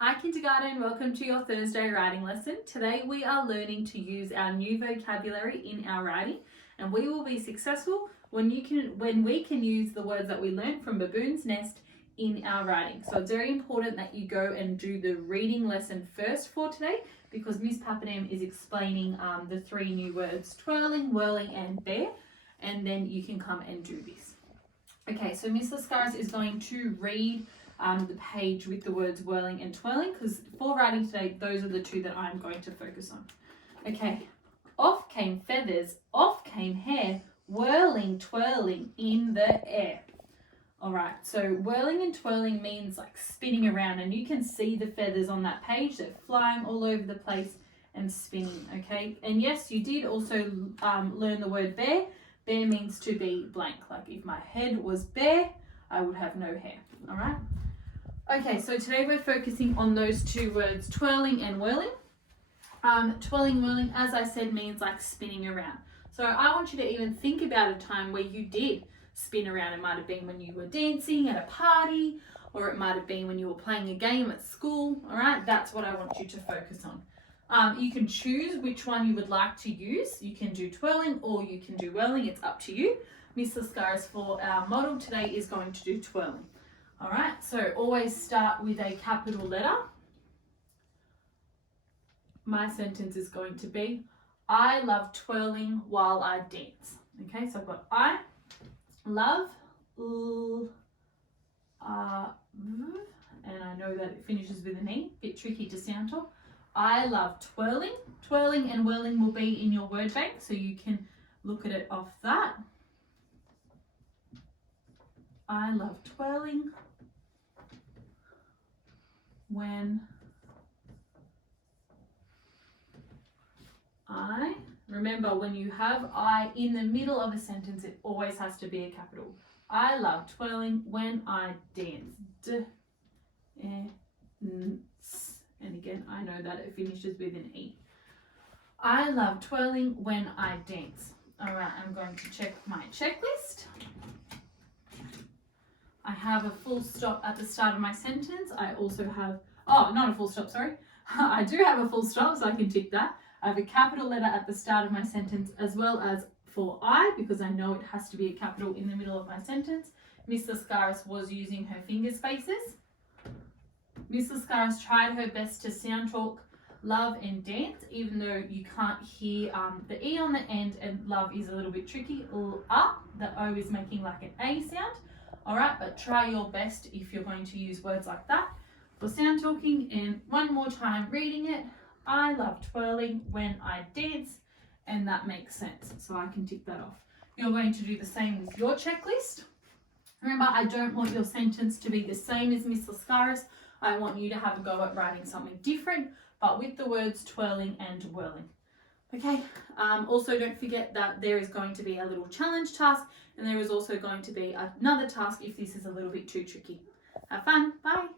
Hi kindergarten, welcome to your Thursday writing lesson. Today we are learning to use our new vocabulary in our writing, and we will be successful when we can use the words that we learned from Baboon's Nest in our writing. So it's very important that you go and do the reading lesson first for today, because Miss Papadam is explaining the three new words, twirling, whirling and bear, and then you can come and do this. Okay, so Miss Lascaris is going to read the page with the words whirling and twirling, because for writing today, those are the two that I'm going to focus on. Okay, off came feathers, off came hair, whirling, twirling in the air. All right, so whirling and twirling means like spinning around, and you can see the feathers on that page. They're flying all over the place and spinning, okay? And yes, you did also learn the word bare. Bare means to be blank. Like if my head was bare, I would have no hair, all right? Okay, so today we're focusing on those two words, twirling and whirling. Twirling, whirling, as I said, means like spinning around. So I want you to even think about a time where you did spin around. It might have been when you were dancing at a party, or it might have been when you were playing a game at school, all right? That's what I want you to focus on. You can choose which one you would like to use. You can do twirling or you can do whirling. It's up to you. Miss Lascaris for our model today is going to do twirling. All right, so always start with a capital letter. My sentence is going to be, I love twirling while I dance. Okay, so I've got I love, and I know that it finishes with an E, bit tricky to sound talk. I love twirling. Twirling and whirling will be in your word bank, so you can look at it off that. I love twirling when remember when you have I in the middle of a sentence, it always has to be a capital. I love twirling when I dance. And again, I know that it finishes with an E. I love twirling when I dance. All right, I'm going to check my checklist. I have a full stop at the start of my sentence. I also have, not a full stop, sorry. I do have a full stop, so I can tick that. I have a capital letter at the start of my sentence, as well as for I, because I know it has to be a capital in the middle of my sentence. Miss Lascaris was using her finger spaces. Miss Lascaris tried her best to sound talk love and dance, even though you can't hear the E on the end, and love is a little bit tricky. The O is making like an A sound. All right, but try your best if you're going to use words like that for sound talking. And one more time reading it. I love twirling when I dance, and that makes sense. So I can tick that off. You're going to do the same with your checklist. Remember, I don't want your sentence to be the same as Miss Lascaris. I want you to have a go at writing something different, but with the words twirling and whirling. Okay, also don't forget that there is going to be a little challenge task, and there is also going to be another task if this is a little bit too tricky. Have fun, bye.